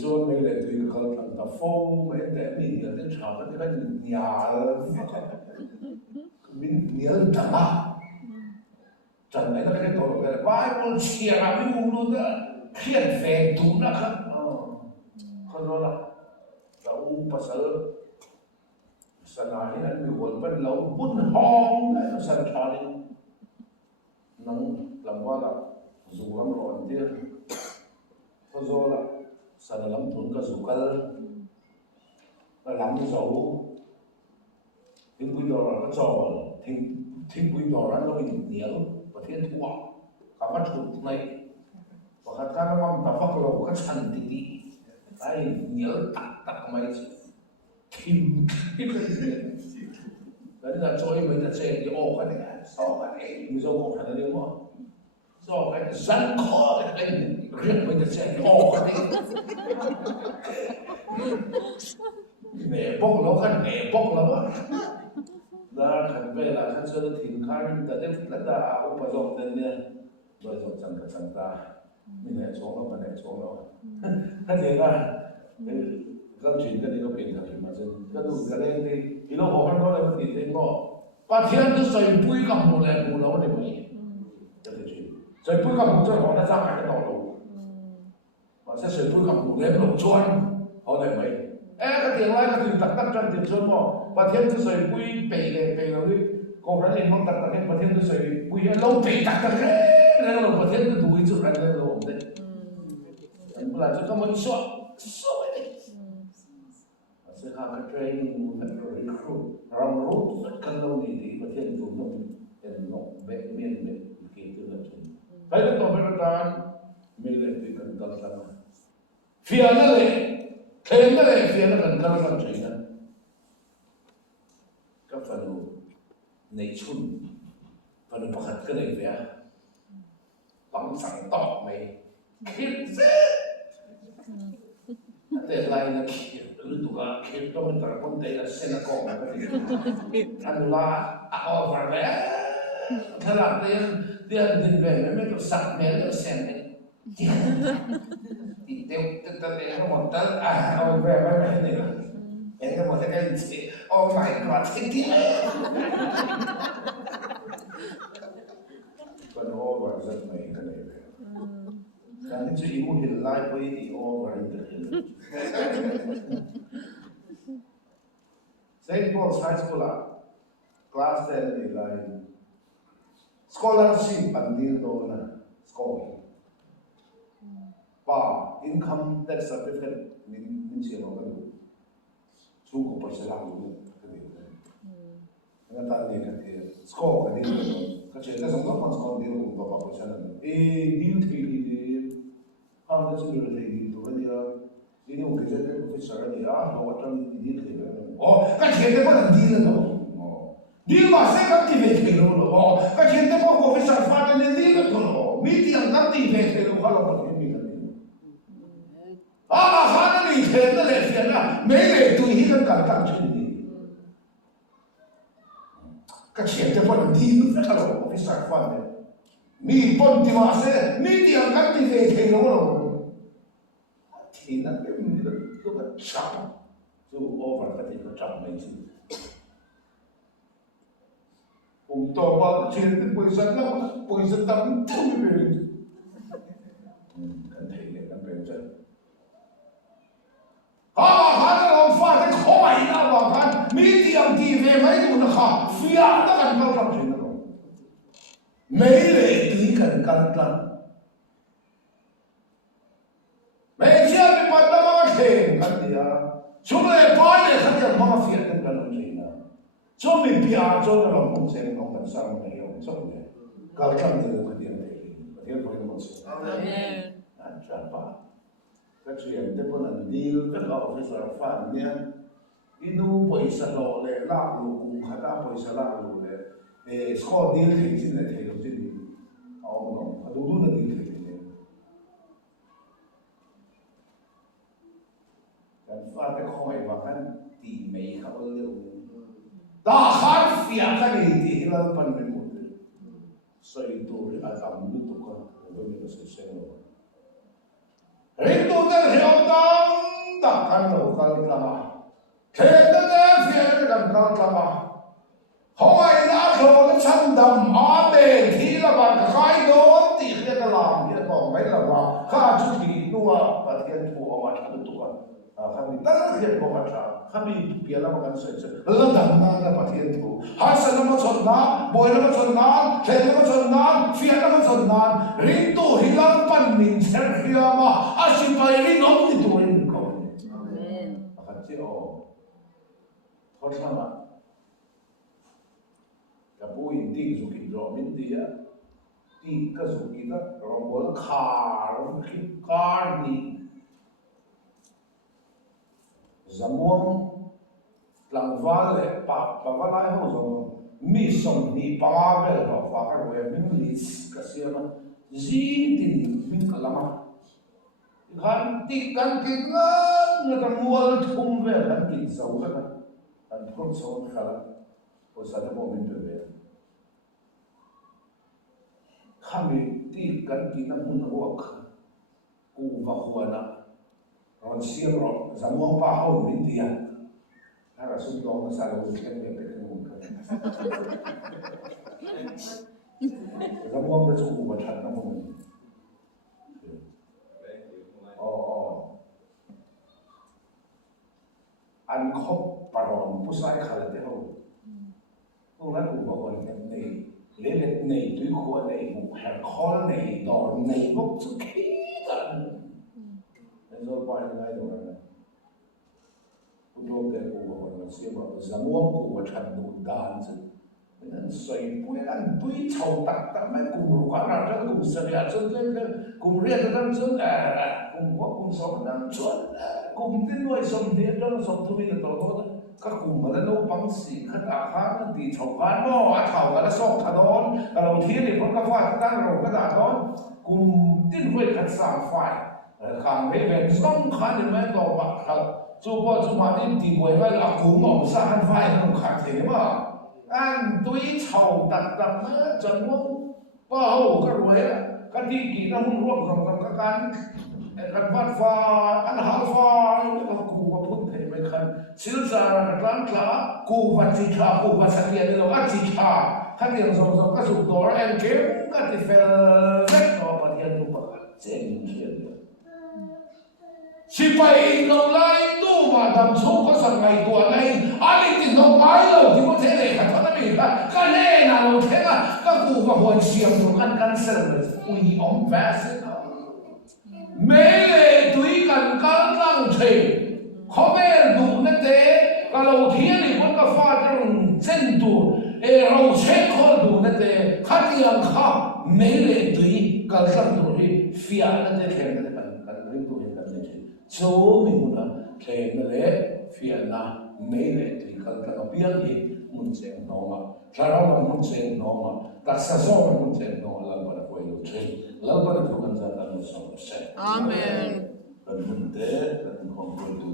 chuan mai le tui ka kal ta fo mai te mi ni te tha ka ka nyal min nial dama chan mai na ke to le Bible chia ra mi lu da khian fe tu na ka no la ta pasal sana ni an mi wal ban lo bun hong na san thali nang lamwala zuram ron dia Zola sana lam thun ka zukal lam zo thing quy đồ nó trò thing quy đồ nó bình nhiều và thiên thua cả mắt chụp này và các cái mong ta phát lộ các sản thị ai nhớ tắc mấy kim đấy là cho em mình là chơi thì ô cái này sau cái này mình dâu cổ thành đấy không do cái rắn khó cái này riêng mình là chơi thì ô cái này nè bốc nó cái nè bốc nó đó thành về là thân sơn thì khai ta đến là ta ôm vào dòng tên nè rồi dòng chẳng ta mình này xuống nó này xuống nó cái gì là cái chuyện cái này nó biến thành mà dân cái đủ cái này thì nó khó khăn đó là cái gì thế mà ba thiên cứ xây bụi cầm một lẻ bù lâu này mới cái chuyện xây bụi cầm một cho nó ra cái đầu đầu và sẽ xây bụi cầm một lẻ bù chuan họ này mới cái tiếng lai cái tiếng tắc trong tiếng chuan mà ba thiên cứ xây bụi bể rồi còn cái này nó tắc cái ba thiên cứ xây bụi lâu bể tắc cái này ba thiên cứ đuổi chỗ này rồi đấy là cho các mình sợ sẽ have a training and recruit around road kan lo ni di pathian tu no en no be men be ki tu la chun bai to be tan mil le ti kan kal la fia na le khen na le fia na kan kal la china ka fa no nei chun fa no pakhat ka nei be bang sang to mai khit se te lai na ki lu tu ka khit to men tar kon te la sena ko ma ka an la over le thala te din be me to sak me le sen me ti te te no mo tal over me ne la en mo te ka ti oh my god ti but over that me ka ne Kan itu ibu hilai pun ini over itu. Saint Paul's High School class 10 hilai. Scholarship andil dona school. Pa income tax certificate min siapa kan? Suku perselang dulu. Dengan tadi kan dia school kan dia. Kecil kan semua kan school dia untuk apa perselang. Deal tinggi How does it relate to the ini mungkin saja profesor ni bawa terang ini dia kan kita pun deal no deal masih kan tiba-tiba no kan kita pun profesor faham ni deal no meeting kan tiba-tiba kalau pakai meeting faham ni kita le fiana mele tu ini kan kata cuni kan kita pun deal kalau profesor faham ni pun tiba masih meeting kan tiba-tiba no thì nó cái lúc mà trọng dù over cái thì nó trọng mình chứ cùng to qua chuyện cái bồi dân tâm không về cần thể hiện làm bền chân nó làm pha cái khỏi nó vào kan mỹ tiền thì về mấy cái nó khó phía nó cần bao trong chuyện nó mấy lệ tí cần căng căng mấy chiếc bị bắt nó mà khen cái gì à chúng lại bắt để khắc phục mà phiền đến cái chuyện gì nào chúng mình bịa cho nó làm công trình không cần sang này không xong rồi cái này cái điều này cái điều phải làm sao anh chả ba cái chuyện đấy bọn anh đi với các officer phản nhé inu paisa lo le la lu ku khata paisa la lu le score deal thei chin le thei lo chin ni au no adu na deal thei ni kan fa te khoi wa kan ti mei kha le da khan fia ka ni ti hilal pan me mu sai to ri adam lu to ka lo ni se se no rin to der he takkan lo kal tama thena ne fian kan kal tama hoi na lo na chan dam a be thi la ban khai don ti khia ka lam ya ko mai la wa kha chu thi nuwa pathian thu wa tha tu kan kami tak khia ko ma tha kami piala ma kan sai sai la dam na la pathian thu har san ma chon na boy na ma chon na thlen na ma chon na fian na ma chon na rin tu hilang pan min ser khia ma asipai ri nom ni tu rin ko amen akan chi o thot sama Kapu inti suki dromin dia, tika suki ta rombol kar ni, zamuang langwale pavalai ho zamuang misom ni pavel ho fakar we minglis kasiama zin min kalama, kan tikan tikan ngatamual thumve kan ti sauka kan thon saun khala Posada momen bebe. Kami tikan kita munawak kuvahuana. Ron siro zamuang pahau India. Ara sundong masalah ujian yang berkembang. Zamuang betul kuvahat namun. Oh. Ankop paron pusai khalat ho. Ông nói cùng bảo rằng này lấy lịch này tuy khóa này một hạt khó này đỏ này bốc sức khí tận nên rồi quay lại rồi này cũng đâu để cùng bảo rằng xem bảo rằng muốn cùng bảo thành đủ đàn chứ nên xoay quay ăn tuy chầu tạc tạc mấy cùng quán nào cho cùng sợ đẹp chân lên cùng riêng cho năm chân cùng có cùng sống năm chuẩn cùng tin nuôi sống thế đó sống thôi là tổ thôi các cùng mà nó bằng sĩ khát khát thì chọc khát nó thảo cái sọc thà đón cái đầu tiên thì vẫn có phải tăng rồi cái đà đón cùng tin huệ khát sáng phải khám về về xong khát thì mấy tổ bạc khát chú bỏ chú mà tin tìm huệ là cùng ngọc sa ăn phải không khát thế mà ăn tuy chầu đặt đặt nữa chân muốn bao cái huệ cái đi kỹ nó muốn ruộng dòng các can kan bat fa kan hal fa ko ku wa put the me khan sil sa kan tla ku wa chi tha ku wa sa dia lo a chi tha khan dia so so ka su dor en ke ka ti fel vet ko pa dia tu pa chen chen si pai no lai tu ma dam chu ko sa ngai tu nai ali ti no mai lo ti mo the le ka ta mi ka le na lo the ka ku wa hon siam no kan service we on fast Mele tui kan kal lang che, khomer du na te, kalau thiên ni pun ka fa terung chen tu, rau che khol du na te, khati ang kha, mele tui kal lang tu ri, fia na te khen na kan ring tu hen kan ne, so mi muna khen na le, fia na mele tui kal lang piang ni mun chen no ma, tharau na mun chen no ma, ta sa so na mun chen no la ba na ko lo chen. Lalu pada Tuhan zat dan Yesus. Amin. Dan benda dan kompon itu